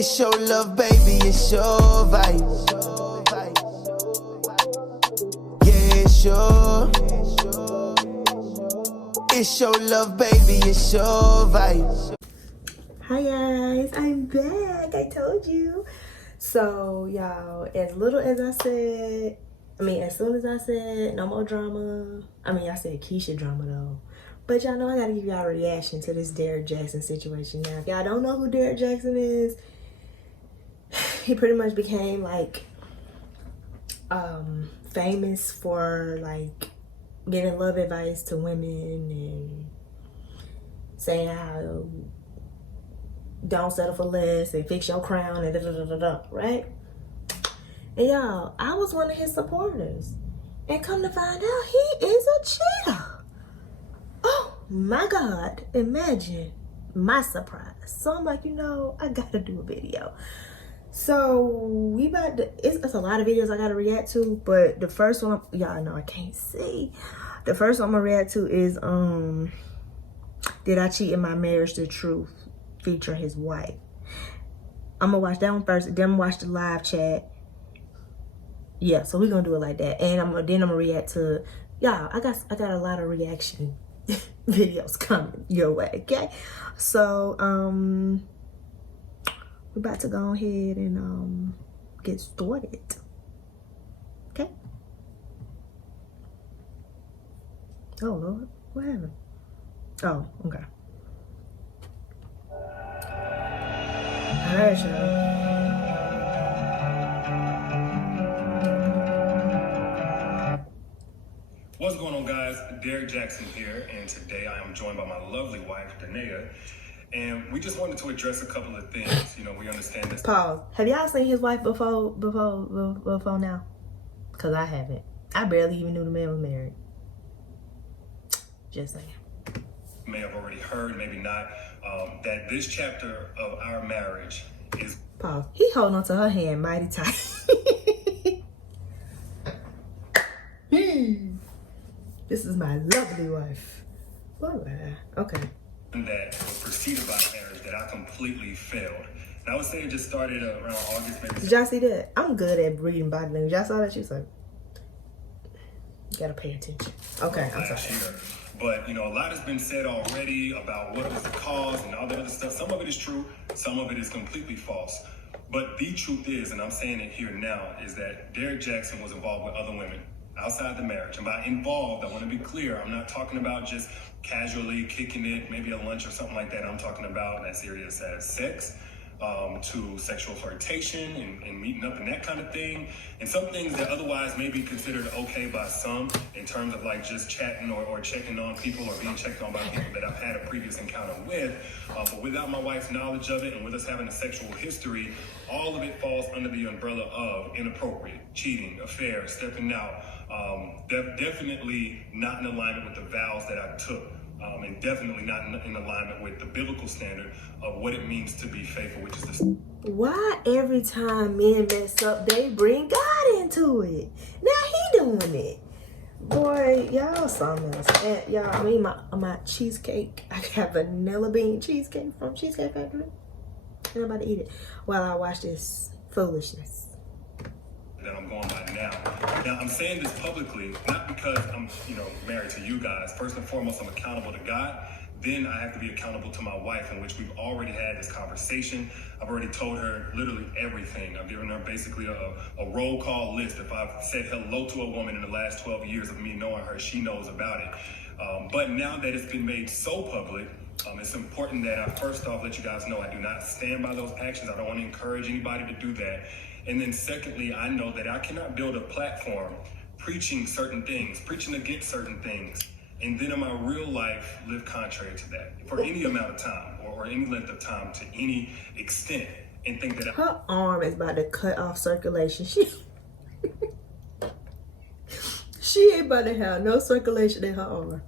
It's your love, baby, it's your vibe. Yeah, it's your love, baby, it's your vibe. Hi guys, I'm back. I told you. So y'all, as soon as I said no more drama, I said Keisha drama though. But y'all know I gotta give y'all a reaction to this Derrick Jaxn situation. Now, if y'all don't know who Derrick Jaxn is, he pretty much became like famous for like giving love advice to women and saying how don't settle for less and fix your crown and da-da-da-da-da, right? And y'all, I was one of his supporters. And come to find out, he is a cheater. Oh my God, imagine my surprise. So I'm like, I gotta do a video. So it's a lot of videos I gotta react to, but the first one, y'all know I can't see. The first one I'm gonna react to is, Did I Cheat in My Marriage? The Truth, featuring his wife. I'm gonna watch that one first, then I'm gonna watch the live chat. Yeah, so we're gonna do it like that. And I'm gonna react to, y'all, I got a lot of reaction videos coming your way, okay? So we're about to go ahead and get started. Okay? Oh Lord, what happened? Oh, okay. Alright, y'all. What's going on, guys? Derrick Jaxn here, and today I am joined by my lovely wife, Danae, and we just wanted to address a couple of things. We understand this. Pause. Have y'all seen his wife before now? Because I haven't. I barely even knew the man was married. Just saying. May have already heard, maybe not, that this chapter of our marriage is... Pause. He holding on to her hand mighty tight. This is my lovely wife. Okay. That was preceded by marriage that I completely failed. And I would say it just started around August, maybe. Did y'all see that? I'm good at reading body language. Y'all saw that? She said, you gotta pay attention. Okay, I'm sorry. But, a lot has been said already about what was the cause and all that other stuff. Some of it is true. Some of it is completely false. But the truth is, and I'm saying it here now, is that Derrick Jaxn was involved with other women outside the marriage. And by involved, I want to be clear, I'm not talking about just casually kicking it, maybe a lunch or something like that. I'm talking about as serious as sex, to sexual flirtation and meeting up and that kind of thing. And some things that otherwise may be considered okay by some in terms of like just chatting or checking on people or being checked on by people that I've had a previous encounter with. But without my wife's knowledge of it and with us having a sexual history, all of it falls under the umbrella of inappropriate, cheating, affair, stepping out. Definitely not in alignment with the vows that I took. And definitely not in alignment with the biblical standard of what it means to be faithful, which is this. Why every time men mess up, they bring God into it? Now he doing it. Boy, y'all something else. And y'all, my cheesecake, I got vanilla bean cheesecake from Cheesecake Factory. And I'm about to eat it while I watch this foolishness that I'm going by now. Now, I'm saying this publicly, not because I'm, married to you guys. First and foremost, I'm accountable to God. Then I have to be accountable to my wife, in which we've already had this conversation. I've already told her literally everything. I've given her basically a roll call list. If I've said hello to a woman in the last 12 years of me knowing her, she knows about it. But now that it's been made so public, it's important that I first off let you guys know I do not stand by those actions. I don't want to encourage anybody to do that. And then secondly, I know that I cannot build a platform preaching certain things, preaching against certain things, and then in my real life live contrary to that for any amount of time or any length of time to any extent and think that her arm is about to cut off circulation. She ain't about to have no circulation in her arm.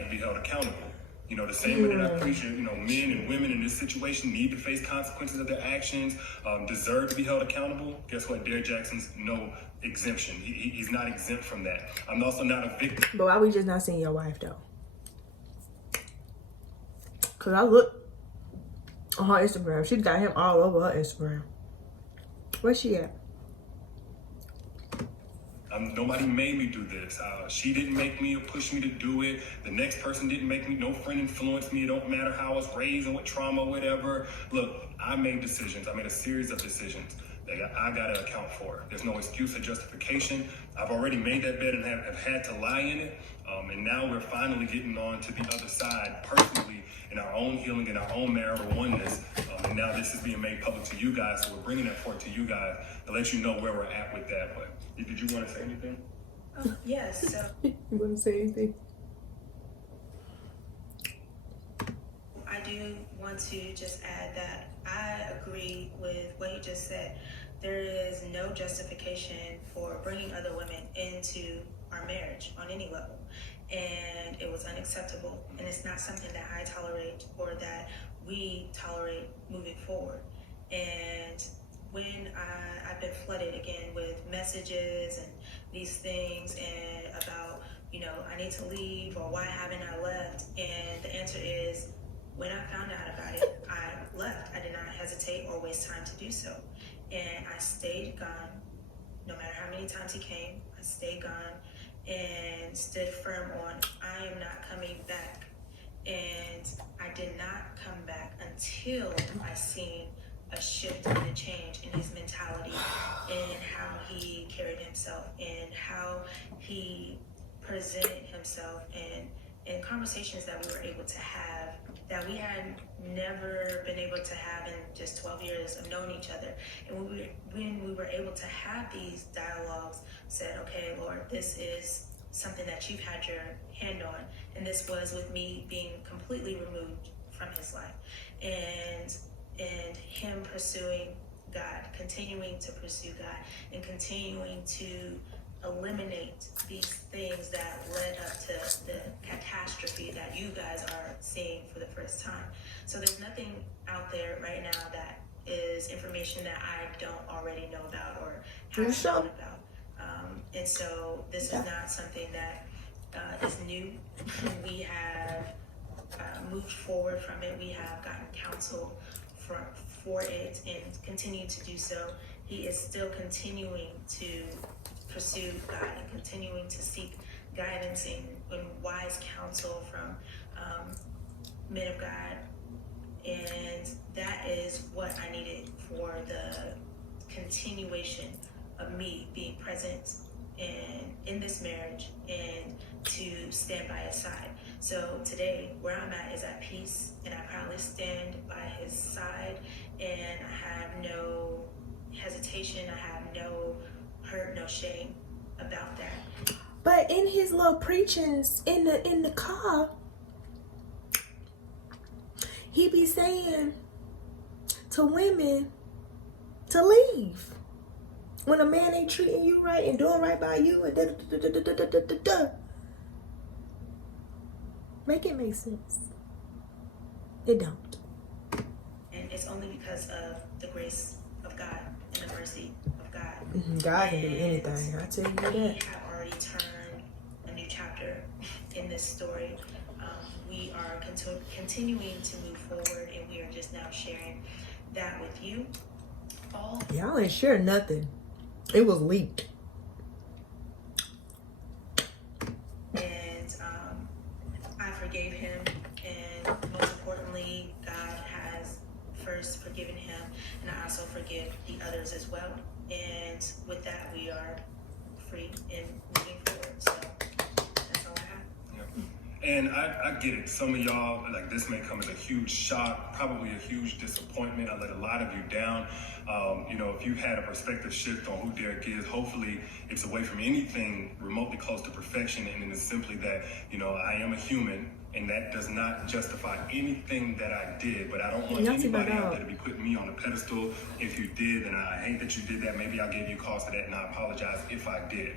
And be held accountable. The same way that I appreciate, men and women in this situation need to face consequences of their actions, deserve to be held accountable. Guess what? Derrick Jaxn's no exemption. He's not exempt from that. I'm also not a victim. But why we just not seeing your wife, though? Because I look On her Instagram. She got him all over her Instagram. Where's she at? Nobody made me do this. She didn't make me or push me to do it. The next person didn't make me. No friend influenced me. It don't matter how I was raised and what trauma, whatever. Look, I made decisions. I made a series of decisions that I got to account for. There's no excuse or justification. I've already made that bed and have had to lie in it. And now we're finally getting on to the other side personally in our own healing, in our own marital oneness. And now this is being made public to you guys. So we're bringing that forth to you guys to let you know where we're at with that. But did you want to say anything? Yes. So You want to say anything? I do want to just add that I agree with what you just said. There is no justification for bringing other women into our marriage on any level. And it was unacceptable. And it's not something that I tolerate or that we tolerate moving forward. And when I've been flooded again with messages and these things and about, I need to leave or why haven't I left? And the answer is, when I found out about it, I left. I did not hesitate or waste time to do so. And I stayed gone. No matter how many times he came, I stayed gone and stood firm on, I am not coming back. And I did not come back until I seen a shift and a change in his mentality and how he carried himself and how he presented himself and in conversations that we were able to have that we had never been able to have in just 12 years of knowing each other. And when we were able to have these dialogues, said, okay, Lord, this is something that you've had your hand on. And this was with me being completely removed from his life. And him pursuing God, continuing to pursue God, and continuing to eliminate these things that led up to the catastrophe that you guys are seeing for the first time. So there's nothing out there right now that is information that I don't already know about or haven't known about. And so this is not something that is new. We have moved forward from it. We have gotten counsel for it and continue to do so. He is still continuing to pursue God and continuing to seek guidance and wise counsel from men of God. And that is what I needed for the continuation of me being present in this marriage and to stand by his side. So today, where I'm at is at peace, and I proudly stand by his side, and I have no hesitation, I have no hurt, no shame about that. But in his little preachings in the car, he be saying to women to leave when a man ain't treating you right and doing right by you and Make it make sense. It don't. And it's only because of the grace of God and the mercy of God. God can do anything, I tell you that. We have already turned a new chapter in this story. We are continuing to move forward, and we are just now sharing that with you all. Y'all ain't share nothing. It was leaked. And I forgave him, and most importantly, God has first forgiven him, and I also forgive the others as well. And with that, we are free and moving forward. So that's all I have. Yeah. And I get it. Some of y'all, like, this may come as a huge shock, probably a huge disappointment. I let a lot of you down. If you've had a perspective shift on who Derrick is, hopefully it's away from anything remotely close to perfection. And it's simply that, I am a human, and that does not justify anything that I did. But I don't want anybody out there to be putting me on a pedestal. If you did, then I hate that you did that. Maybe I gave you cause for that, and I apologize if I did.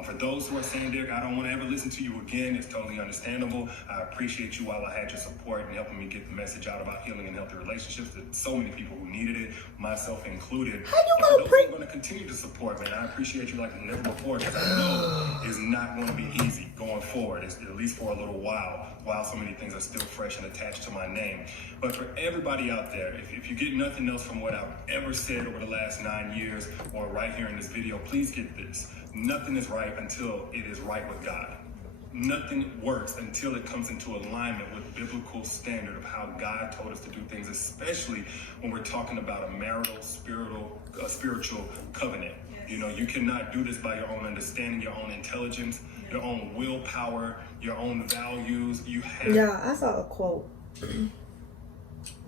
For those who are saying, Derrick, I don't want to ever listen to you again, it's totally understandable. I appreciate you while I had your support and helping me get the message out about healing and healthy relationships. There's so many people who needed it, myself included. How you and for gonna those who are going to continue to support, man, I appreciate you like never before, because I know it's not going to be easy going forward, at least for a little while so many things are still fresh and attached to my name. But for everybody out there, if you get nothing else from what I've ever said over the last 9 years or right here in this video, please get this. Nothing is right until it is right with God. Nothing works until it comes into alignment with biblical standard of how God told us to do things, especially when we're talking about a marital, spiritual covenant. Yes. You know, you cannot do this by your own understanding, your own intelligence, your own willpower, your own values. You have... Yeah, I saw a quote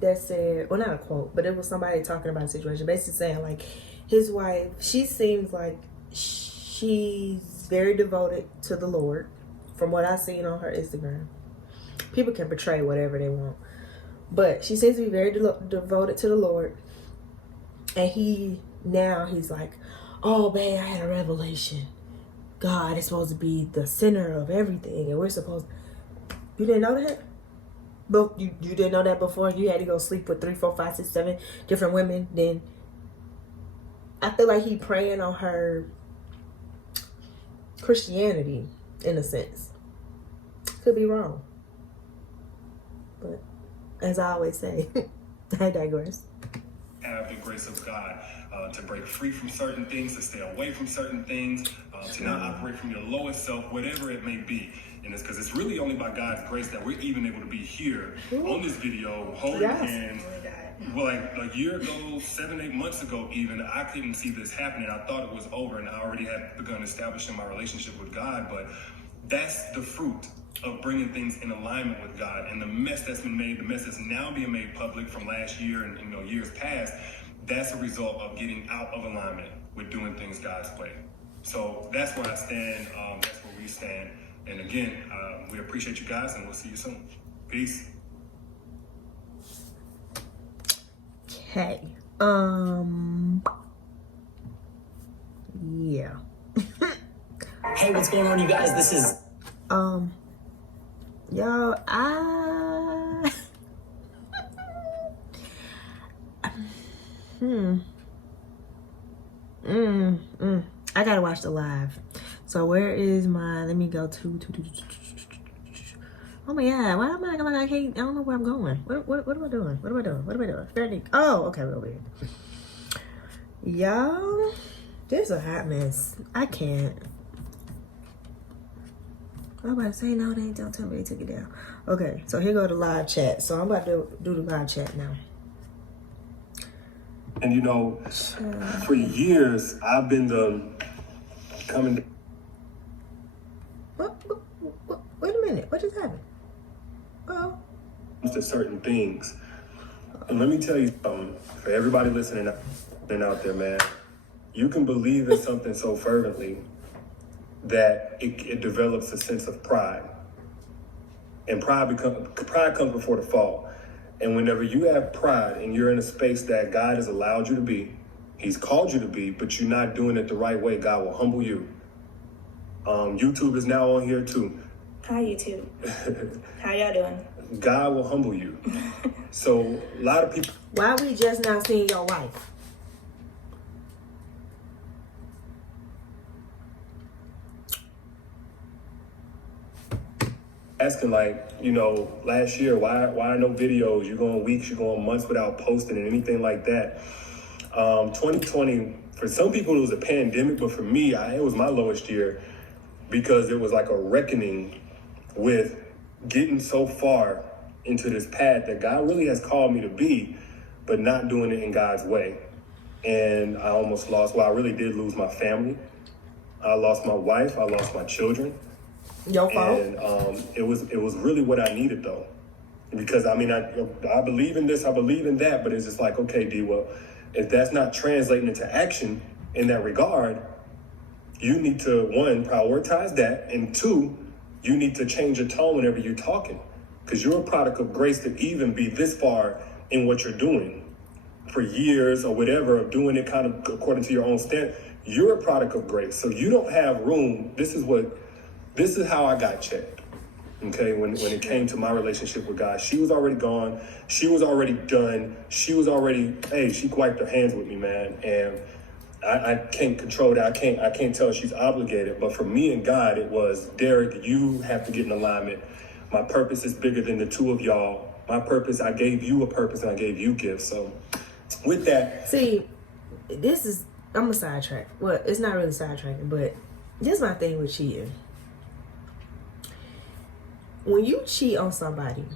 that said, well, not a quote, but it was somebody talking about a situation, basically saying, like, his wife, she seems like she's very devoted to the Lord, from what I've seen on her Instagram. People can portray whatever they want, but she seems to be very devoted to the Lord. And he's like, oh, babe, I had a revelation. God is supposed to be the center of everything, and we're supposed... You didn't know that? But you didn't know that before? You had to go sleep with 3, 4, 5, 6, 7 different women. Then I feel like he preying on her Christianity, in a sense. Could be wrong. But as I always say, I digress. Have the grace of God to break free from certain things, to stay away from certain things, to not operate from your lowest self, whatever it may be. And it's because it's really only by God's grace that we're even able to be here on this video, holding hands. Well, like a year ago, 7, 8 months ago even, I couldn't see this happening. I thought it was over, and I already had begun establishing my relationship with God. But that's the fruit of bringing things in alignment with God. And the mess that's been made, the mess that's now being made public from last year and years past, that's a result of getting out of alignment with doing things God's way. So that's where I stand. That's where we stand. And again, we appreciate you guys, and we'll see you soon. Peace. Okay. Yeah. Hey, what's going on, you guys? This is... Y'all, I gotta watch the live. So where is my, let me go to oh my God, why am I like I can't, I don't know where I'm going. What am I doing? What am I doing? Fair dinkum. Oh, okay, we're over here. Y'all, this is a hot mess. I can't. I'm about to say, no, they don't tell me they took it down. Okay, so here go the live chat. So I'm about to do the live chat now. And you know, for years, I've been coming. What? Wait a minute. What just happened? Oh. To certain things. And let me tell you something, for everybody listening out there, man, you can believe in something so fervently that it develops a sense of pride. And pride comes before the fall. And whenever you have pride and you're in a space that God has allowed you to be, he's called you to be, but you're not doing it the right way, God will humble you. YouTube is now on here too. Hi, YouTube. How y'all doing? God will humble you. So a lot of people... Why we just now seeing your wife? Asking, like, you know, last year, why no videos? You're going weeks, you're going months without posting and anything like that. 2020, for some people it was a pandemic, but for me, it was my lowest year because it was like a reckoning with getting so far into this path that God really has called me to be, but not doing it in God's way. And I almost lost, I really did lose my family. I lost my wife, I lost my children. Your fault. And it was really what I needed, though, because I mean I believe in this, I believe in that, but it's just like, okay, D, well, if that's not translating into action in that regard, you need to, 1, prioritize that, and 2, you need to change your tone whenever you're talking, because you're a product of grace to even be this far in what you're doing for years or whatever, of doing it kind of according to your own standard. You're a product of grace. So you don't have room. This is how I got checked. Okay, when it came to my relationship with God, she was already gone. She was already done. She was already, she wiped her hands with me, man. And I can't control that. I can't tell her she's obligated. But for me and God, it was, Derrick, you have to get in alignment. My purpose is bigger than the two of y'all. My purpose, I gave you a purpose and I gave you gifts. So with that. See, I'm a sidetrack. Well, it's not really sidetracking, but this is my thing with cheating. When you cheat on somebody,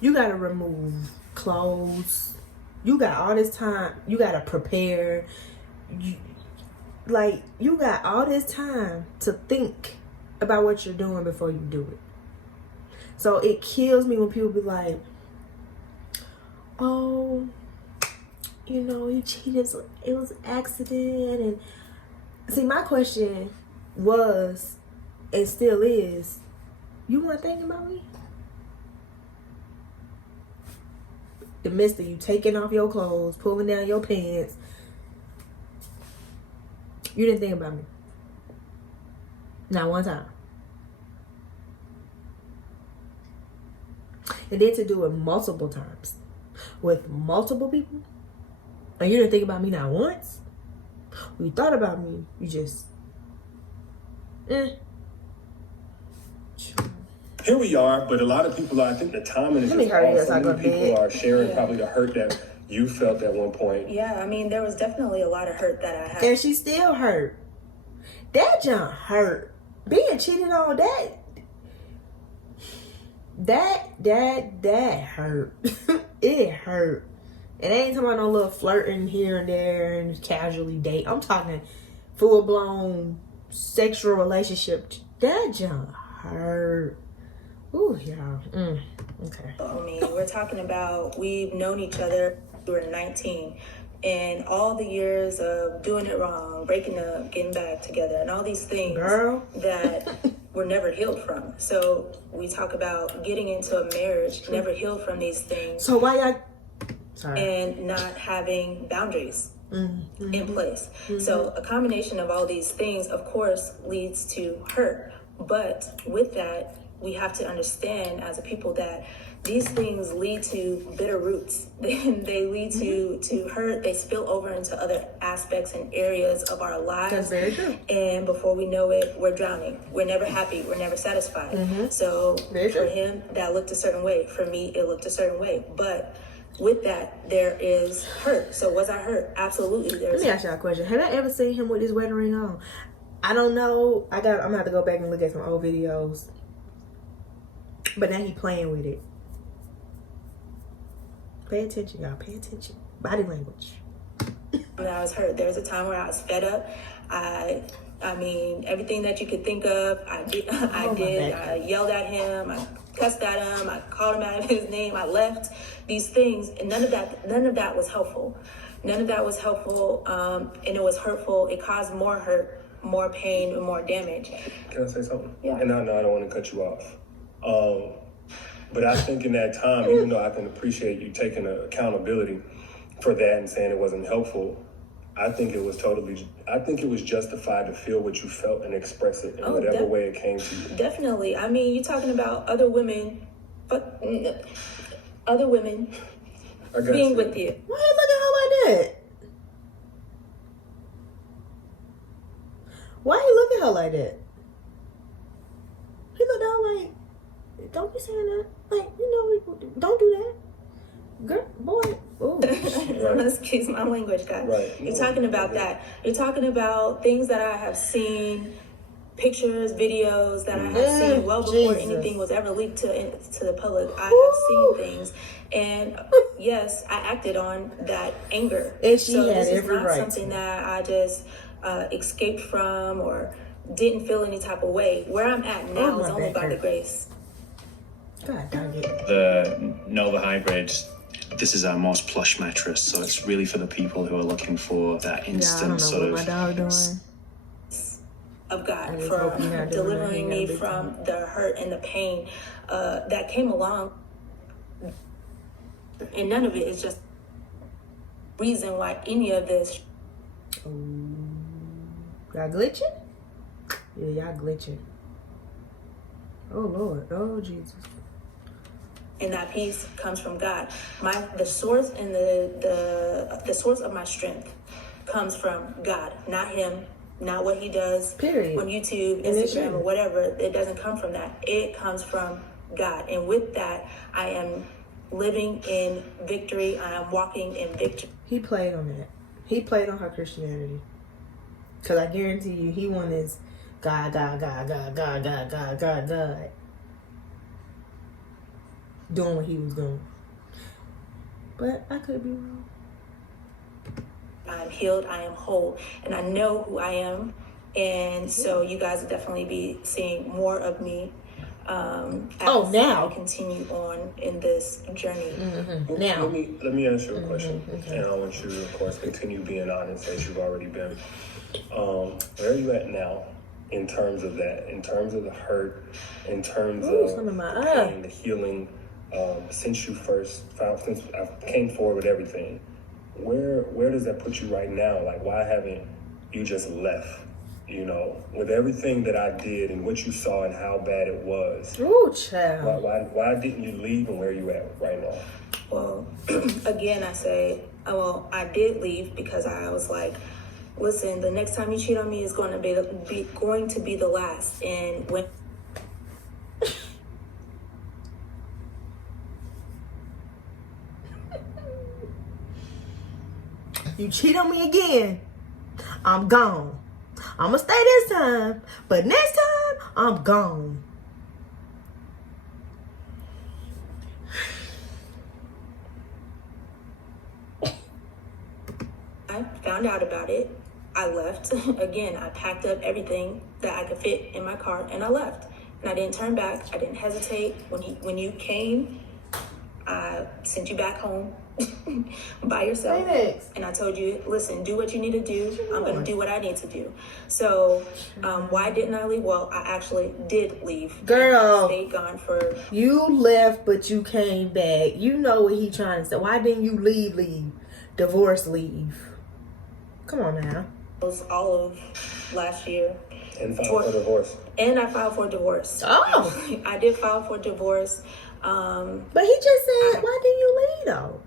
you gotta remove clothes. You got all this time. You gotta prepare. You got all this time to think about what you're doing before you do it. So it kills me when people be like, "Oh, he cheated. It was an accident." And see, my question was, and still is, you weren't thinking about me? The midst of you taking off your clothes, pulling down your pants, you didn't think about me. Not one time. And then to do it multiple times with multiple people, and you didn't think about me not once. When you thought about me, you just Here we are, but a lot of people, I think the timing is just off. So many people are sharing probably the hurt that you felt at one point. Yeah, I mean, there was definitely a lot of hurt that I had. And she still hurt. That junk hurt. Being cheated on, that hurt. It hurt. And I ain't talking about no little flirting here and there and casually date. I'm talking full-blown sexual relationship. That junk hurt. Ooh, y'all. Okay. I mean, we're talking about, we've known each other, we were 19, and all the years of doing it wrong, breaking up, getting back together, and all these things that we're never healed from. So we talk about getting into a marriage, never healed from these things. So why and not having boundaries in place. So a combination of all these things, of course, leads to hurt. But with that, we have to understand as a people that these things lead to bitter roots. They lead to hurt. They spill over into other aspects and areas of our lives. That's very true. And before we know it, we're drowning. We're never happy. We're never satisfied. So for him, that looked a certain way. For me, it looked a cerern way. But with that, there is hurt. So was I hurt? Absolutely. Let me ask y'all a question. Have I ever seen him with his wedding ring on? I don't know. I'm gonna have to go back and look at some old videos. But now he playing with it. Pay attention, y'all. Pay attention. Body language. When I was hurt, there was a time where I was fed up. I mean, everything that you could think of, I did. I yelled at him. I cussed at him. I called him out of his name. I left these things, and none of that was helpful. None of that was helpful, and it was hurtful. It caused more hurt, more pain, and more damage. Can I say something? Yeah. And I know I don't want to cut you off. But I think in that time, even though I can appreciate you taking accountability for that and saying it wasn't helpful, I think it was justified to feel what you felt and express it in whatever way it came to you. Definitely. I mean, you're talking about other women being with you. Why you look at her like that? Why you look at her like that? He looked at her like, don't be saying that. Like, don't do that. Girl, boy. Oh, excuse my language, guys. Right. You're talking about that. You're talking about things that I have seen, pictures, videos that I have seen well before anything was ever leaked to the public. I have seen things, and yes, I acted on that anger. And she so had this every is not right something that I just escaped from or didn't feel any type of way. Where I'm at now is only by the grace. God dang it. The Nova Hybrid, this is our most plush mattress, so it's really for the people who are looking for that instant sort of. My dog doing. Of God for delivering me from the hurt and the pain that came along, and none of it is just reason why any of this Y'all glitching? Yeah, y'all glitching. Oh Lord, oh Jesus. And that peace comes from God. The source and the source of my strength comes from God, not him, not what he does Period. on YouTube, Instagram, or whatever. It doesn't come from that. It comes from God. And with that, I am living in victory. I am walking in victory. He played on that. He played on her Christianity. Because I guarantee you, he won his God. Doing what he was doing. But I could be wrong. I'm healed, I am whole, and I know who I am. And so you guys will definitely be seeing more of me as now I continue on in this journey. Now. Let me ask you a question. And I want you to, of course, continue being honest as you've already been. Where are you at now in terms of that? In terms of the hurt, in terms of the pain, the healing, since you first found, since I came forward with everything, where does that put you right now? Like, why haven't you just left? You know, with everything that I did and what you saw and how bad it was. Ooh, child. Why didn't you leave, and where are you at right now? Well, again, I say, I did leave because I was like, listen, the next time you cheat on me is going to be the last. And when you cheat on me again, I'm gone. I'm gonna stay this time, but next time, I'm gone. I found out about it, I left. Again, I packed up everything that I could fit in my car and I left. And I didn't turn back. I didn't hesitate. When you came, I sent you back home by yourself. Phoenix. And I told you, listen, do what you need to do. I'm going to do what I need to do. So why didn't I leave? Well, I actually did leave. Girl. I stayed gone for... You left, but you came back. You know what he trying to say. Why didn't you leave? Divorce leave. Come on now. It was all of last year. And filed for divorce. And I filed for divorce. Oh. I did file for divorce. But he just said, why didn't you leave though?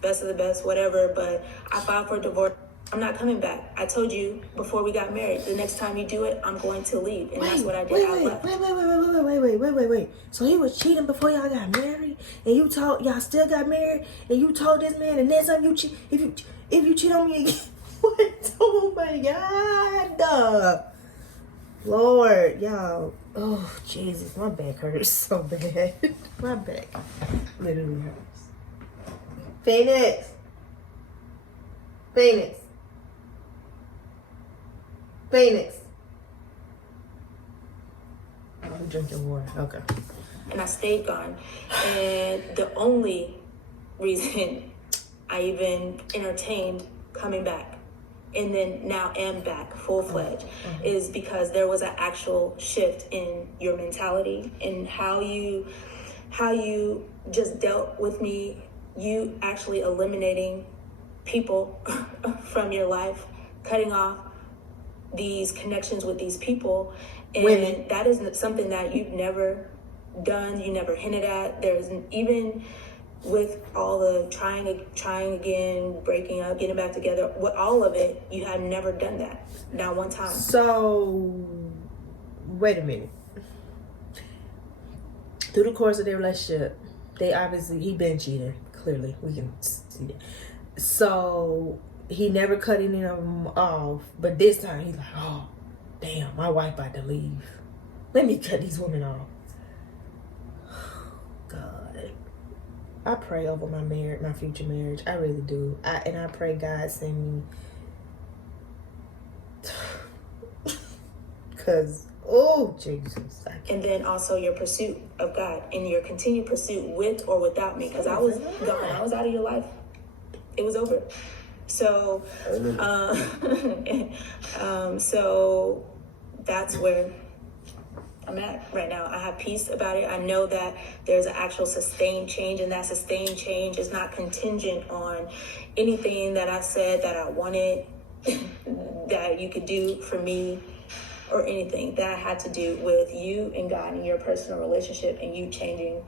Best of the best, whatever, but I filed for divorce. I'm not coming back. I told you before we got married, the next time you do it, I'm going to leave. And that's what I did. I left. Wait. So he was cheating before y'all got married, and you told y'all still got married, and you told this man, and next time you cheat, if you cheat on me again, what? Oh my God, Lord, y'all. Oh Jesus, my back hurts so bad. My back literally hurts. Phoenix. Oh, I'm drinking water. Okay. And I stayed gone. And the only reason I even entertained coming back, and then now am back full-fledged, is because there was an actual shift in your mentality and how you just dealt with me. You actually eliminating people from your life, cutting off these connections with these people. And women. That is something that you've never done, you never hinted at. There's even with all the trying again, breaking up, getting back together, with all of it, you had never done that. Not one time. So, wait a minute. Through the course of their relationship, he been cheating. Clearly, we can see that. So, he never cut any of them off. But this time, he's like, oh, damn, my wife about to leave. Let me cut these women off. God. I pray over my future marriage. I really do. I pray God send me. Because, oh, Jesus. And then also your pursuit of God and your continued pursuit with or without me. Because I was gone. I was out of your life. It was over. So, so that's where I'm at right now. I have peace about it. I know that there's an actual sustained change, and that sustained change is not contingent on anything that I said that I wanted that you could do for me or anything. That had to do with you and God and your personal relationship and you changing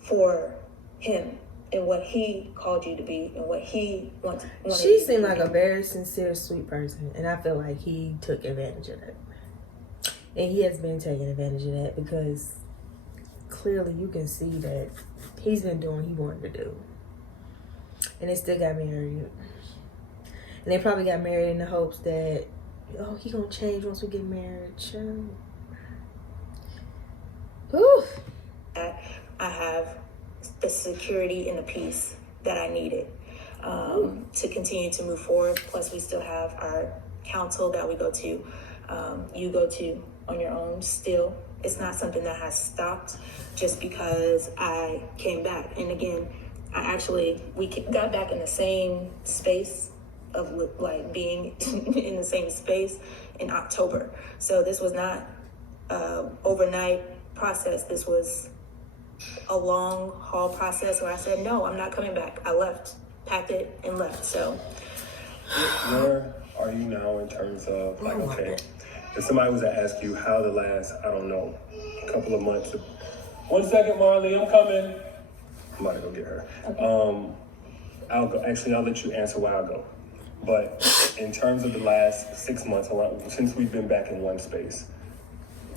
for him and what he called you to be and what he wanted. She seemed like a very sincere, sweet person, and I feel like he took advantage of that. And he has been taking advantage of that because clearly you can see that he's been doing what he wanted to do. And they still got married. And they probably got married in the hopes that, oh, he gonna change once we get married. Sure. Whew. I have the security and the peace that I needed to continue to move forward. Plus, we still have our counsel that we go to. You go to on your own still. It's not something that has stopped just because I came back. And again, we got back in the same space of like being in the same space in October. So this was not overnight process. This was a long haul process where I said, no, I'm not coming back. I left, packed it and left. So where are you now in terms of like, okay, if somebody was to ask you how the last, I don't know, couple of months, 1 second, Marley, I'm coming. I'm about to go get her. Okay. I'll let you answer where I'll go. But in terms of the last 6 months, since we've been back in one space,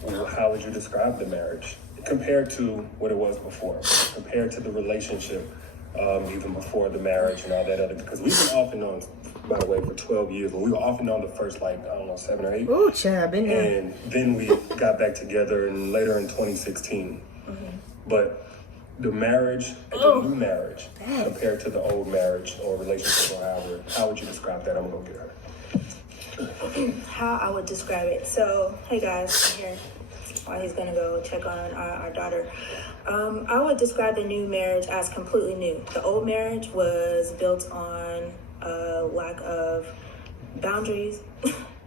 how would you describe the marriage compared to what it was before, compared to the relationship even before the marriage and all that other, because we've been off and on, by the way, for 12 years, but we were off and on the first, 7 or 8. Ooh, child, been there. And then we got back together and later in 2016. Mm-hmm. But the marriage, the new marriage, compared to the old marriage or relationship or however, how would you describe that? I'm gonna go get her. How I would describe it. So, hey guys, I'm here while he's gonna go check on our daughter. I would describe the new marriage as completely new. The old marriage was built on a lack of boundaries,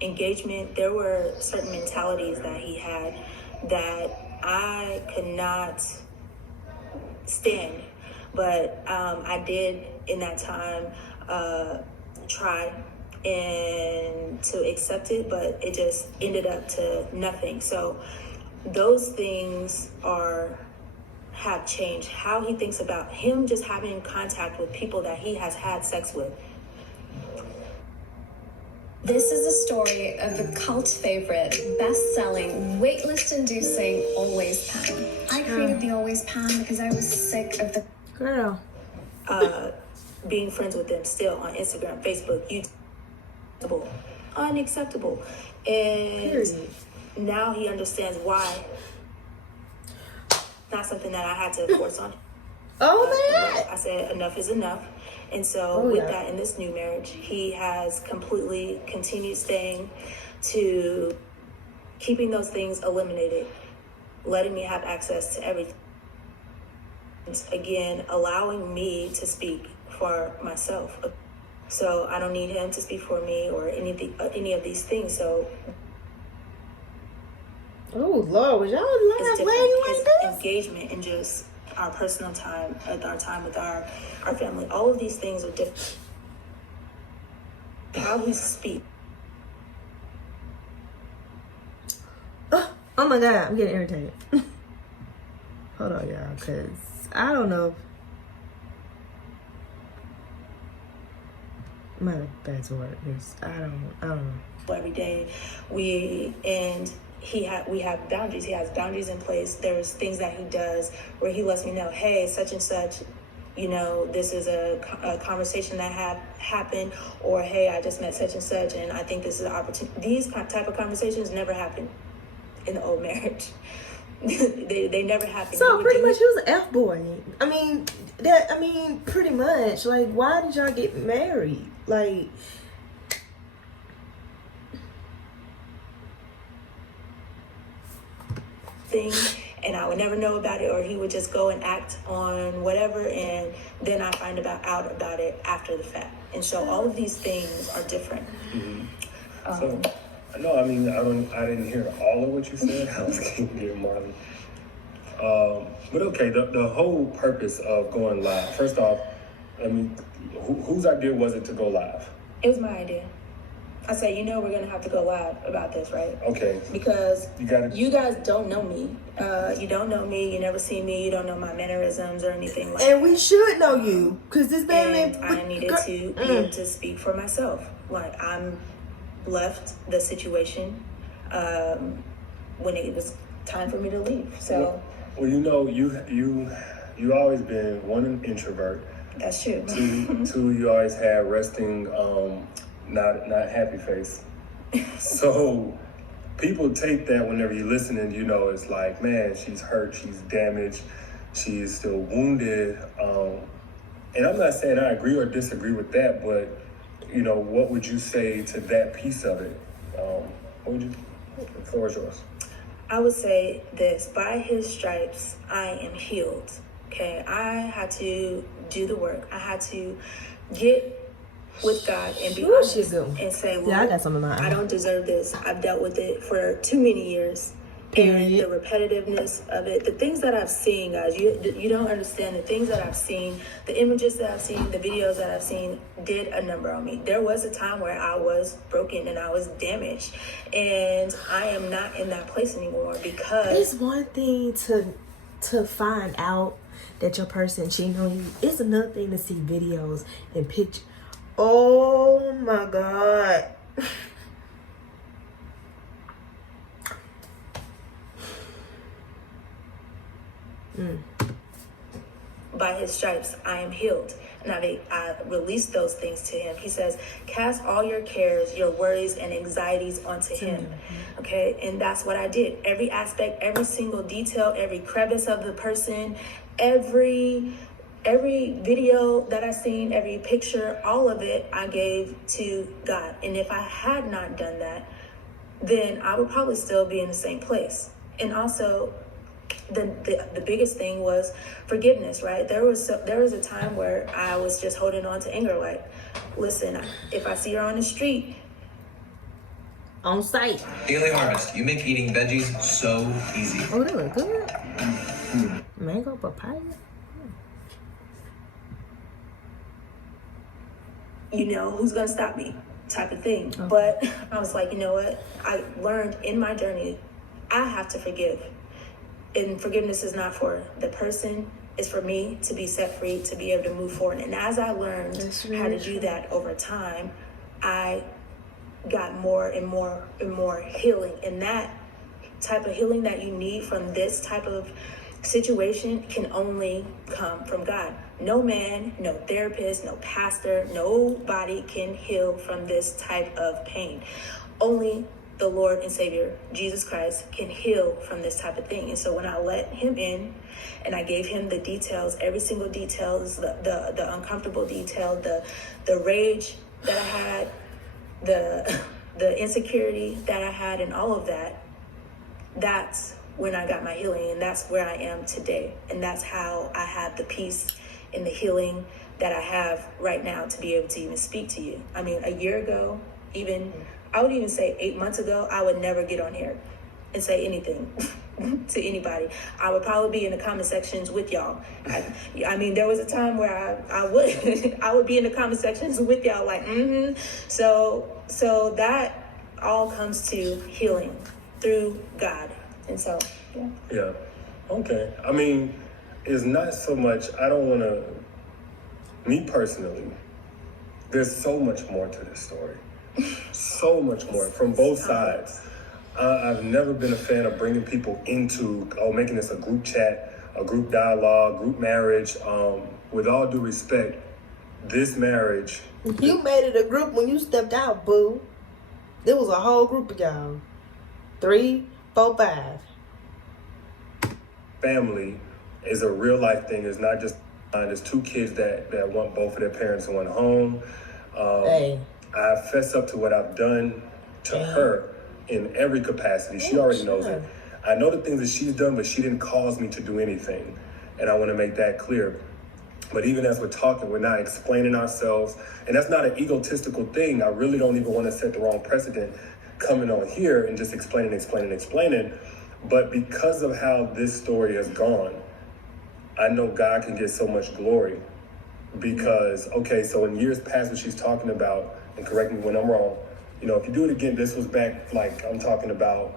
engagement. There were certain mentalities that he had that I could not stand. But I did in that time try and to accept it, but it just ended up to nothing. So those things have changed. How he thinks about him just having contact with people that he has had sex with. This is a story of the cult favorite, best-selling, waitlist-inducing Always Pan. I created the Always Pan because I was sick of the... Girl. Being friends with them still on Instagram, Facebook, YouTube. Unacceptable. And Period. Now he understands why. Not something that I had to force on him. Oh, man. I said enough is enough. And so with that, in this new marriage, he has completely continued staying to keeping those things eliminated, letting me have access to everything. Again, allowing me to speak for myself. So I don't need him to speak for me or any of these things. So oh, Lord, was y'all lying like this? Engagement and just our personal time, our time with our family, all of these things are different. How he speaks. Oh my God, I'm getting irritated. Hold on, y'all, because I don't know. I'm gonna back to work because I don't know. Every day we have boundaries. He has boundaries in place. There's things that he does where he lets me know, hey, such and such, this is a conversation that happened, or hey, I just met such and such, and I think this is an opportunity. These type of conversations never happened in the old marriage. they never happened. So pretty much he was an F-boy. Pretty much. Like, why did y'all get married? Like, thing, and I would never know about it, or he would just go and act on whatever, and then I find out about it after the fact. And so all of these things are different. Mm-hmm. So No, I mean, I didn't hear all of what you said. I was getting Marley. But okay, the whole purpose of going live. First off, I mean, whose idea was it to go live? It was my idea. I said, we're gonna have to go live about this, right? Okay. Because you guys don't know me. You don't know me. You never see me. You don't know my mannerisms or anything like that. And we should know you, because this man. And I needed to be able to speak for myself. Like, I'm left the situation when it was time for me to leave. So. Well, you always been one an introvert. That's true. Two, you always had resting, not happy face. So people take that whenever you listen, and it's like, man, she's hurt, she's damaged, she's still wounded. And I'm not saying I agree or disagree with that, but what would you say to that piece of it? The floor is yours. I would say this: by his stripes, I am healed. Okay, I had to do the work. I had to get with God and be honest and say, Lord, I got some of mine. I don't deserve this. I've dealt with it for too many years. Period. And the repetitiveness of it, the things that I've seen, guys, you don't understand the things that I've seen, the images that I've seen, the videos that I've seen did a number on me. There was a time where I was broken and I was damaged, and I am not in that place anymore because it's one thing to find out that your person cheating on you. It's another thing to see videos and pictures. Oh my God. By his stripes, I am healed. And I released those things to him. He says, cast all your cares, your worries, and anxieties onto him. Okay? And that's what I did. Every aspect, every single detail, every crevice of the person, every video that I seen, every picture, all of it, I gave to God. And if I had not done that, then I would probably still be in the same place. And also, the biggest thing was forgiveness, right? There was a time where I was just holding on to anger. Like, listen, if I see her on the street, on site. Daily Harvest. You make eating veggies so easy. Oh, they look good. Mango papaya. Who's gonna stop me, type of thing. Okay. But I was like, you know what? I learned in my journey, I have to forgive. And forgiveness is not for the person, it's for me to be set free, to be able to move forward. And as I learned how to do that over time, I got more and more and more healing. And that type of healing that you need from this type of situation can only come from God. No man, no therapist, no pastor, nobody can heal from this type of pain. Only the Lord and Savior, Jesus Christ, can heal from this type of thing. And so when I let him in and I gave him the details, every single detail, the uncomfortable detail, the rage that I had, the insecurity that I had, and all of that, that's when I got my healing, and that's where I am today. And that's how I have the peace and the healing that I have right now to be able to even speak to you. I mean, a year ago, I would even say 8 months ago, I would never get on here and say anything to anybody. I would probably be in the comment sections with y'all. I mean, there was a time where I would I would be in the comment sections with y'all like, So that all comes to healing through God. And so, yeah. Yeah. Okay. I mean, it's not so much, I don't want to, me personally, there's so much more to this story. So much more from both sides. I've never been a fan of bringing people into, making this a group chat, a group dialogue, group marriage. With all due respect, this marriage. You made it a group when you stepped out, boo. There was a whole group of y'all. 3, 4, 5. Family is a real life thing. It's not just, there's 2 kids that want both of their parents in one home. Hey. I fess up to what I've done to her in every capacity. She already knows it. I know the things that she's done, but she didn't cause me to do anything. And I want to make that clear. But even as we're talking, we're not explaining ourselves. And that's not an egotistical thing. I really don't even want to set the wrong precedent. coming on here and just explaining. But because of how this story has gone, I know God can get so much glory. Because, okay, so in years past, what she's talking about, and correct me when I'm wrong, you know, if you do it again, this was back, like, I'm talking about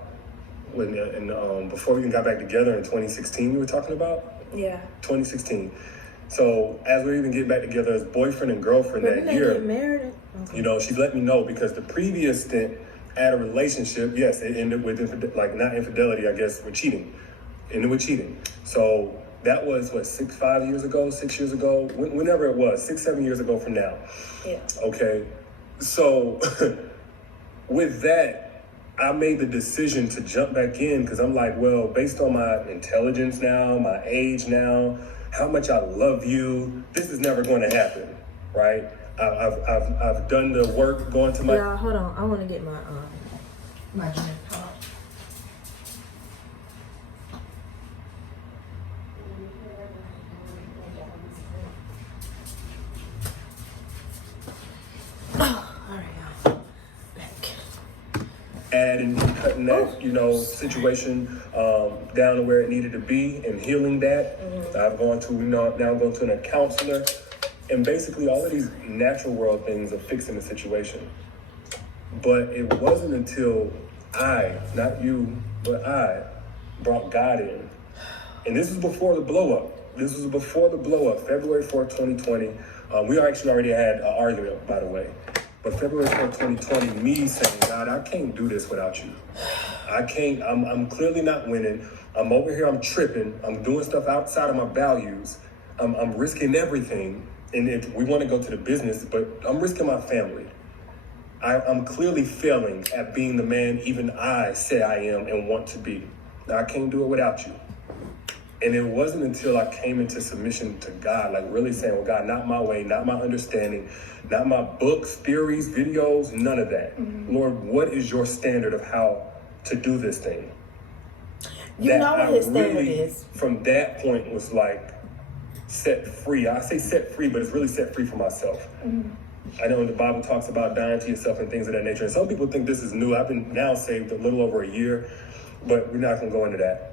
when, before we even got back together in 2016, you were talking about? Yeah. 2016. So as we even get back together as boyfriend and girlfriend But that year, get married. Okay. you know, she let me know because the previous stint at a relationship, yes, it ended with, not infidelity, I guess, with cheating. Ended with cheating. So that was, 6 years ago, whenever it was, 6-7 years ago from now. Yeah. Okay. So with that, I made the decision to jump back in because I'm like, well, based on my intelligence now, my age now, how much I love you, this is never going to happen, right? I've done the work going to my... Yeah, hold on. I want to get my drink. Hold on. And cutting that, you know, situation down to where it needed to be and healing that. I've gone to, now I'm going to a counselor, and basically all of these natural world things of fixing the situation. But it wasn't until I, not you, but I brought God in. And this was before the blow up. February 4th, 2020. We actually already had an argument, by the way. But February 4th, 2020, me saying, God, I can't do this without you. I can't, I'm clearly not winning. I'm over here, I'm tripping. I'm doing stuff outside of my values. I'm risking everything. And if we want to go to the business, but I'm risking my family. I'm clearly failing at being the man even I say I am and want to be. Now, I can't do it without you. And it wasn't until I came into submission to God, like really saying, well, God, not my way, not my understanding, not my books, theories, videos, none of that. Lord, what is your standard of how to do this thing? You know what his standard is. From that point was like set free. I say set free, but it's really set free for myself. I know the Bible talks about dying to yourself and things of that nature. And some people think this is new. I've been now saved a little over a year, but we're not going to go into that.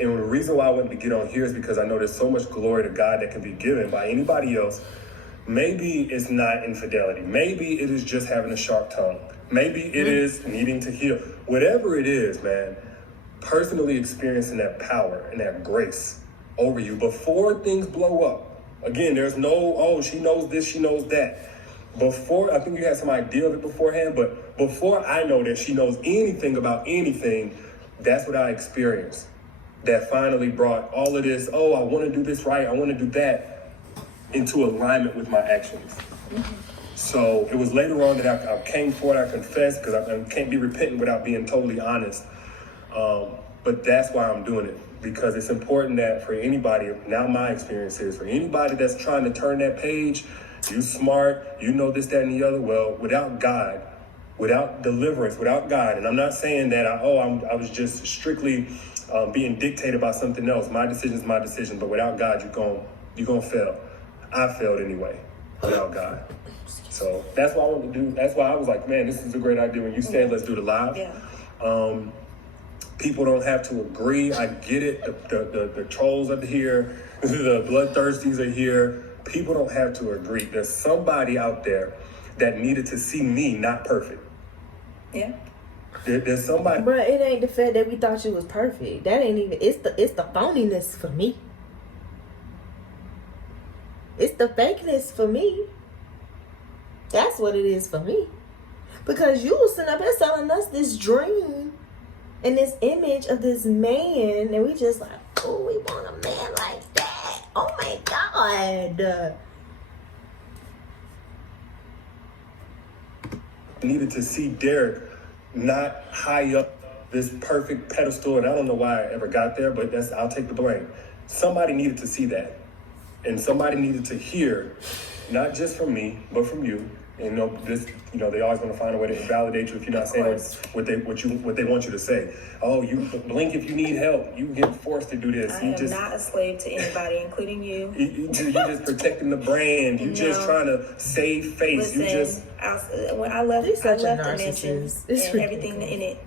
And the reason why I wanted to get on here is because I know there's so much glory to God that can be given by anybody else. Maybe it's not infidelity. Maybe it is just having a sharp tongue. Maybe it is needing to heal. Whatever it is, man, personally experiencing that power and that grace over you before things blow up. Again, there's no, oh, she knows this, she knows that. Before, I think you had some idea of it beforehand, but before I know that she knows anything about anything, that's what I experienced. That finally brought all of this, oh, I want to do this right, I want to do that, into alignment with my actions. So it was later on that I came forward, I confessed, because I can't be repentant without being totally honest. But that's why I'm doing it, because it's important that for anybody, now my experience is, for anybody that's trying to turn that page, you smart, you know this, that, and the other, well, without God, without deliverance, without God, and I'm not saying that I was just strictly being dictated by something else. My decision is my decision, but without God, you're gonna fail. I failed anyway, without God. So that's what I wanted to do. That's why I was like, man, this is a great idea. When you said, let's do the live. Yeah. People don't have to agree. I get it. The trolls are here. The bloodthirsties are here. People don't have to agree. There's somebody out there that needed to see me not perfect. Yeah. There's somebody. But it ain't the fact that we thought you was perfect. That ain't even. It's the phoniness for me. It's the fakeness for me. That's what it is for me. Because you was sitting up here selling us this dream and this image of this man, and we just like, oh, we want a man like that. Oh my God. Needed to see Derrick not high up this perfect pedestal, and I don't know why I ever got there, but I'll take the blame. Somebody needed to see that, and somebody needed to hear, not just from me, but from you, And this, they always want to find a way to invalidate you if you're not saying what they want you to say. Oh, you blink if you need help. You get forced to do this. I am not a slave to anybody, including you. You just protecting the brand. You just trying to save face. Listen, when I left the mansion and everything in it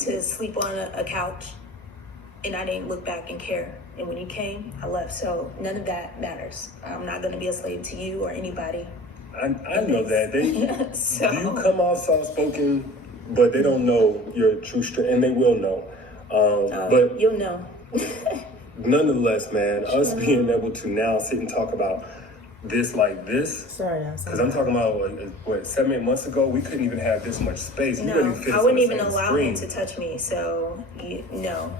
to sleep on a couch, and I didn't look back and care. And when you came, I left. So none of that matters. I'm not going to be a slave to you or anybody. I know that. So. You come off soft-spoken, but they don't know your true strength, and they will know. But you'll know. Nonetheless, man, us being able to now sit and talk about this like this. Sorry, because I'm talking about 7-8 months ago, we couldn't even have this much space. No, I wouldn't even allow him to touch me. So no.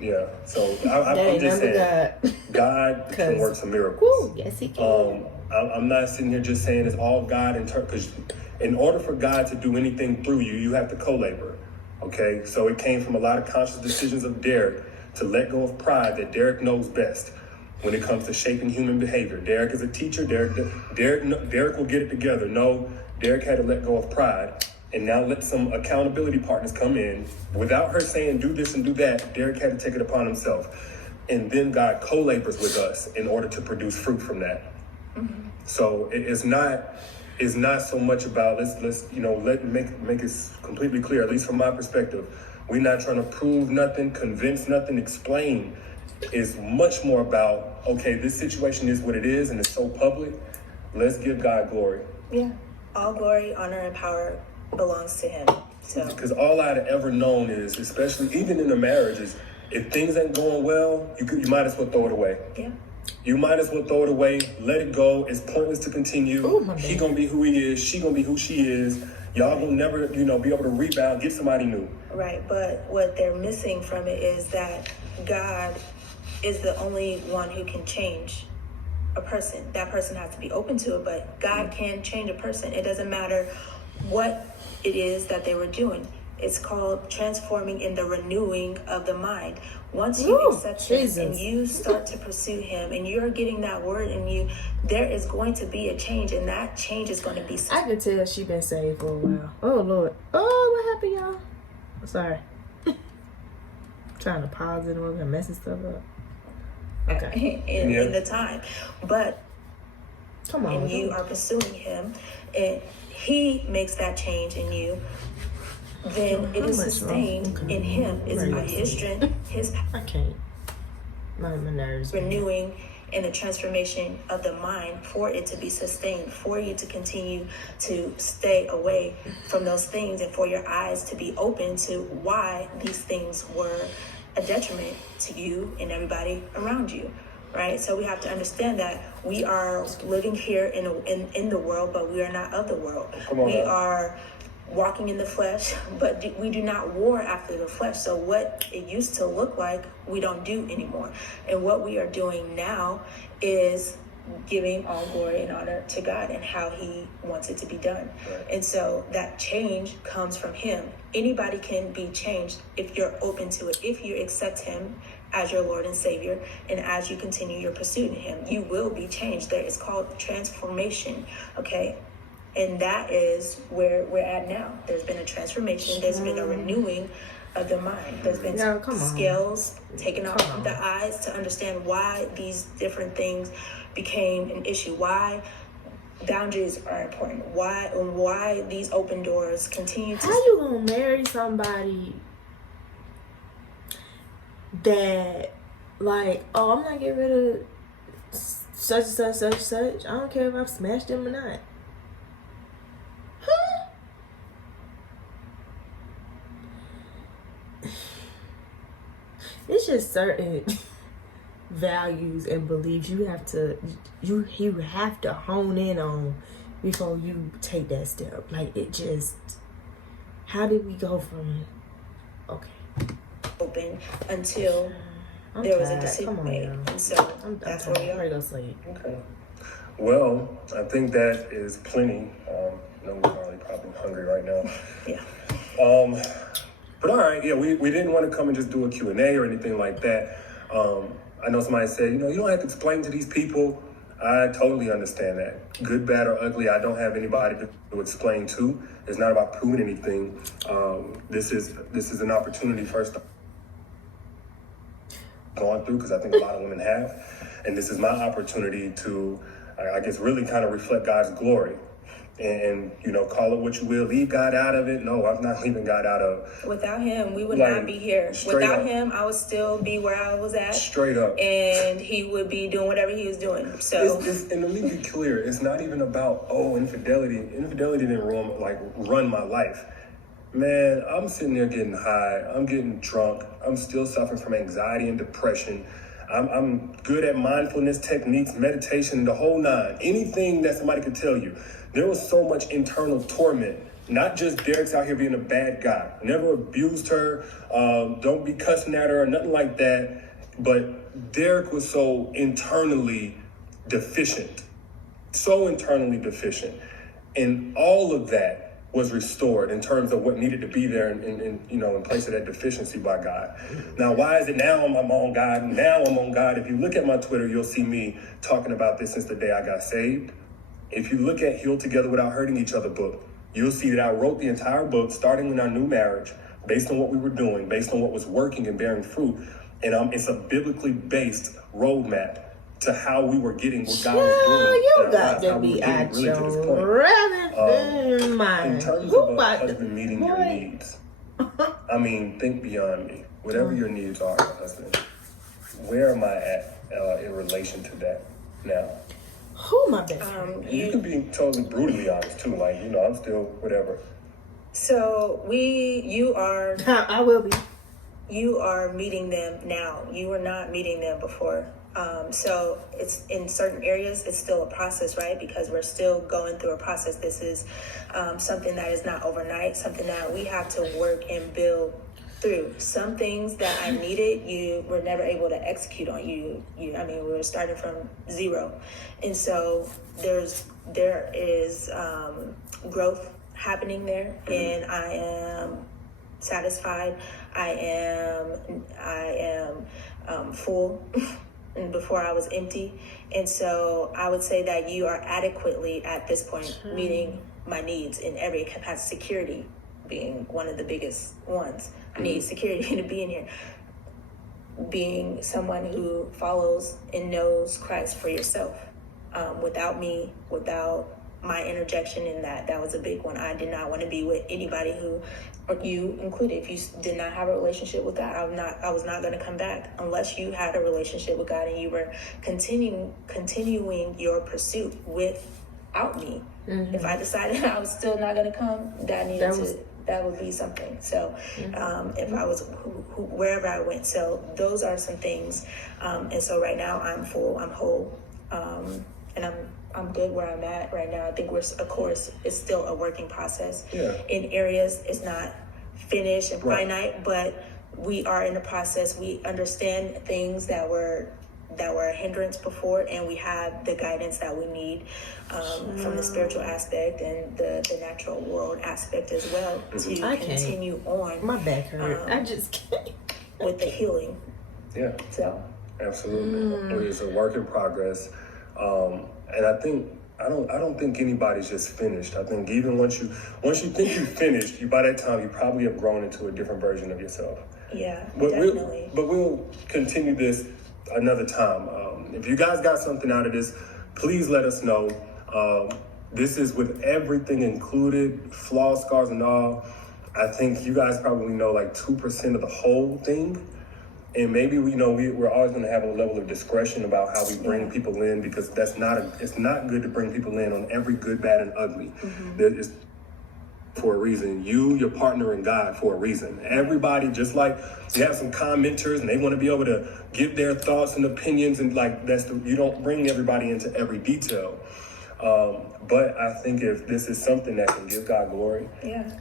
Yeah. So I'm just saying, God can work some miracles. Yes, He can. I'm not sitting here just saying it's all God because in order for God to do anything through you, you have to co-labor. Okay, so it came from a lot of conscious decisions of Derrick to let go of pride that Derrick knows best when it comes to shaping human behavior. Derrick is a teacher. Derrick will get it together. No, Derrick had to let go of pride and now let some accountability partners come in without her saying do this and do that. Derrick had to take it upon himself, and then God co-labors with us in order to produce fruit from that. Mm-hmm. So it's not so much about let's make it completely clear, at least from my perspective. We're not trying to prove nothing, convince nothing, explain. It's much more about, okay, this situation is what it is and it's so public. Let's give God glory. Yeah. All glory, honor, and power belongs to Him. So because all I'd ever known is, especially even in the marriages, if things ain't going well, you might as well throw it away. Yeah. You might as well throw it away, let it go. It's pointless to continue. He gonna be who he is, she gonna be who she is. Y'all will never, be able to rebound, get somebody new. Right, but what they're missing from it is that God is the only one who can change a person. That person has to be open to it, but God can change a person. It doesn't matter what it is that they were doing. It's called transforming in the renewing of the mind. Once you accept Him and you start to pursue Him and you're getting that word in you, there is going to be a change, and that change is going to be... I can tell she been saved for a while. Oh, Lord. Oh, what happened, y'all? I'm sorry. Trying to pause it and messing stuff up. Okay. in the time. But come on, and you are pursuing Him, and He makes that change in you, then it is sustained in Him. It's by His strength, His power. I can't. My nerves. Renewing and the transformation of the mind for it to be sustained, for you to continue to stay away from those things, and for your eyes to be open to why these things were a detriment to you and everybody around you. Right? So we have to understand that we are living here in the world, but we are not of the world. We are walking in the flesh, but we do not war after the flesh. So what it used to look like, we don't do anymore. And what we are doing now is giving all glory and honor to God and how He wants it to be done. Right. And so that change comes from Him. Anybody can be changed if you're open to it, if you accept Him as your Lord and Savior, and as you continue your pursuit in Him, you will be changed. There is called transformation, okay? And that is where we're at now. There's been a transformation. There's been a renewing of the mind. There's been scales taken off the eyes to understand why these different things became an issue, why boundaries are important, why these open doors continue to... How you gonna marry somebody that, like, oh, I'm not getting rid of such and such. I don't care if I've smashed them or not. Huh? It's just certain values and beliefs you have to hone in on before you take that step. Like, it just, how did we go from open until there was a decision made? And so that's where we are. Okay. Well, I think that is plenty. We're probably hungry right now. Yeah. But all right, yeah, we didn't want to come and just do a Q&A or anything like that. I know somebody said, you don't have to explain to these people. I totally understand that. Good, bad, or ugly, I don't have anybody to explain to. It's not about proving anything. This is an opportunity first going through, because I think a lot of women have. And this is my opportunity to, I guess, really kind of reflect God's glory. And call it what you will. Leave God out of it. No, I'm not leaving God out of. Without him, we would not be here. Without him, I would still be where I was at. Straight up. And he would be doing whatever he was doing. So, and let me be clear, it's not even about infidelity. Infidelity didn't run my life. Man, I'm sitting there getting high. I'm getting drunk. I'm still suffering from anxiety and depression. I'm good at mindfulness techniques, meditation, the whole nine. Anything that somebody could tell you. There was so much internal torment. Not just Derrick's out here being a bad guy. Never abused her. Don't be cussing at her or nothing like that. But Derrick was so internally deficient. So internally deficient. And all of that was restored in terms of what needed to be there in place of that deficiency by God. Now, why is it now I'm on God? Now I'm on God. If you look at my Twitter, you'll see me talking about this since the day I got saved. If you look at Heal Together Without Hurting Each Other book, you'll see that I wrote the entire book starting in our new marriage based on what we were doing, based on what was working and bearing fruit. And it's a biblically based roadmap to how we were getting what God was doing. You got to be at your rather mind. In terms of a husband meeting your needs, I mean, think beyond me. Whatever your needs are, husband, where am I at in relation to that now? Who my best? You can be totally brutally honest too. I'm still whatever. So you are. I will be. You are meeting them now. You were not meeting them before. So it's in certain areas, it's still a process, right? Because we're still going through a process. This is something that is not overnight, something that we have to work and build through. Some things that I needed, you were never able to execute on. We were starting from zero. And so there is growth happening there, and I am satisfied. I am full. And before I was empty. And so I would say that you are adequately at this point meeting my needs in every capacity, security being one of the biggest ones. I need security to be in here. Being someone who follows and knows Christ for yourself. Without me, without my interjection in that was a big one. I did not want to be with anybody who, or you included, if you did not have a relationship with God, I was not going to come back unless you had a relationship with God and you were continuing your pursuit without me. Mm-hmm. If I decided I was still not going to come, that would be something. So if I was wherever I went, so those are some things. And so right now I'm full, I'm whole, and I'm good where I'm at right now. I think it's still a working process. Yeah. In areas, it's not finished and finite, but we are in the process. We understand things that were a hindrance before, and we have the guidance that we need from the spiritual aspect and the natural world aspect as well to continue on. My back hurt. I just can't. With the healing. Yeah. So. Absolutely. It's a work in progress. And I don't think anybody's just finished. I think even once you think you've finished, by that time you probably have grown into a different version of yourself. Yeah, definitely. But we'll continue this another time. If you guys got something out of this, please let us know. This is with everything included, flaws, scars, and all. I think you guys probably know 2% of the whole thing. And maybe we're always going to have a level of discretion about how we bring people in, because it's not good to bring people in on every good, bad, and ugly. It's for a reason. You, your partner, and God for a reason. Everybody, just like you have some commenters and they want to be able to give their thoughts and opinions, and you don't bring everybody into every detail. But I think if this is something that can give God glory,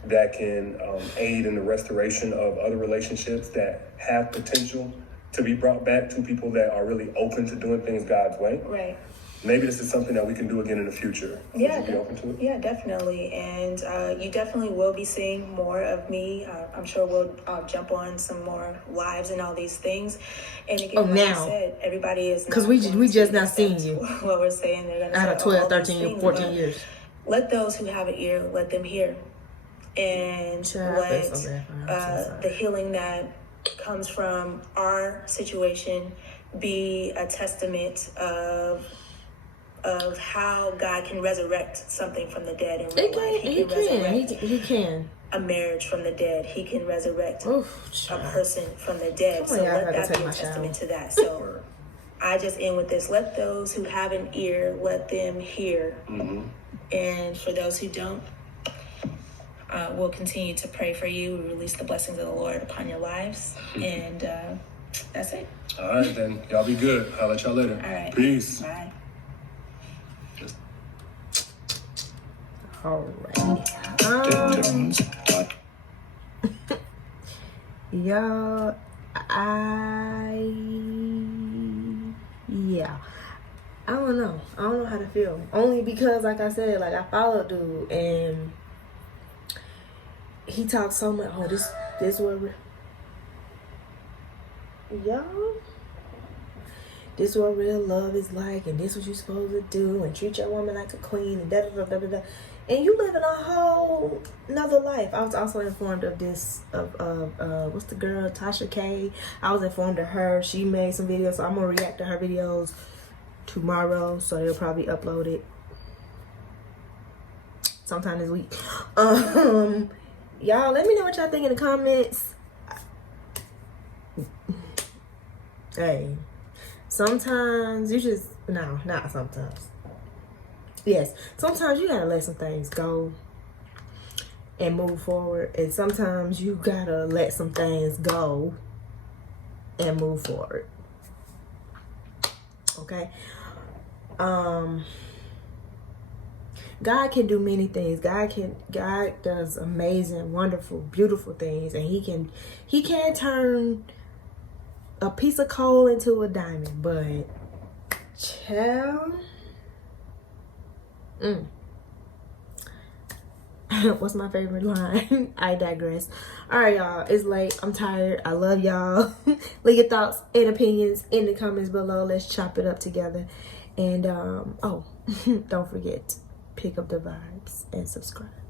that can aid in the restoration of other relationships that have potential to be brought back to people that are really open to doing things God's way, right? maybe this is something that we can do again in the future. Yeah, Would you be open to it? yeah, definitely. And you definitely will be seeing more of me. I'm sure we'll jump on some more lives and all these things. And again, like I said, everybody is because we just not seeing you. What we're saying, they're gonna out of 12, 13, 14 years. Let those who have an ear, let them hear, and let the healing that comes from our situation be a testament of how God can resurrect something from the dead in real life. He can a marriage from the dead. He can resurrect a person from the dead. So let that be a testament to that. So I just end with this: let those who have an ear, let them hear. And for those who don't, we'll continue to pray for you. We release the blessings of the Lord upon your lives. And that's it. All right, then. Y'all be good. I'll let y'all later. All right. Peace. Bye. All right. Y'all, I don't know. I don't know how to feel. Only because, like I said, like I followed dude and he talks so much. Oh, this what y'all. This what real love is like, and this what you're supposed to do, and treat your woman like a queen, and da da da da da. And you living a whole another life. I was also informed of this what's the girl, Tasha K. I was informed of her. She made some videos, so I'm gonna react to her videos tomorrow. So they'll probably upload it sometime this week. Y'all, let me know what y'all think in the comments. Hey, sometimes you just not sometimes. Yes, sometimes you gotta let some things go and move forward, and sometimes you gotta let some things go and move forward. Okay. God can do many things. God does amazing, wonderful, beautiful things, and He can turn a piece of coal into a diamond. But child. What's my favorite line? I digress. All right, y'all. It's late. I'm tired. I love y'all. Leave your thoughts and opinions in the comments below. Let's chop it up together. And don't forget, pick up the vibes and subscribe.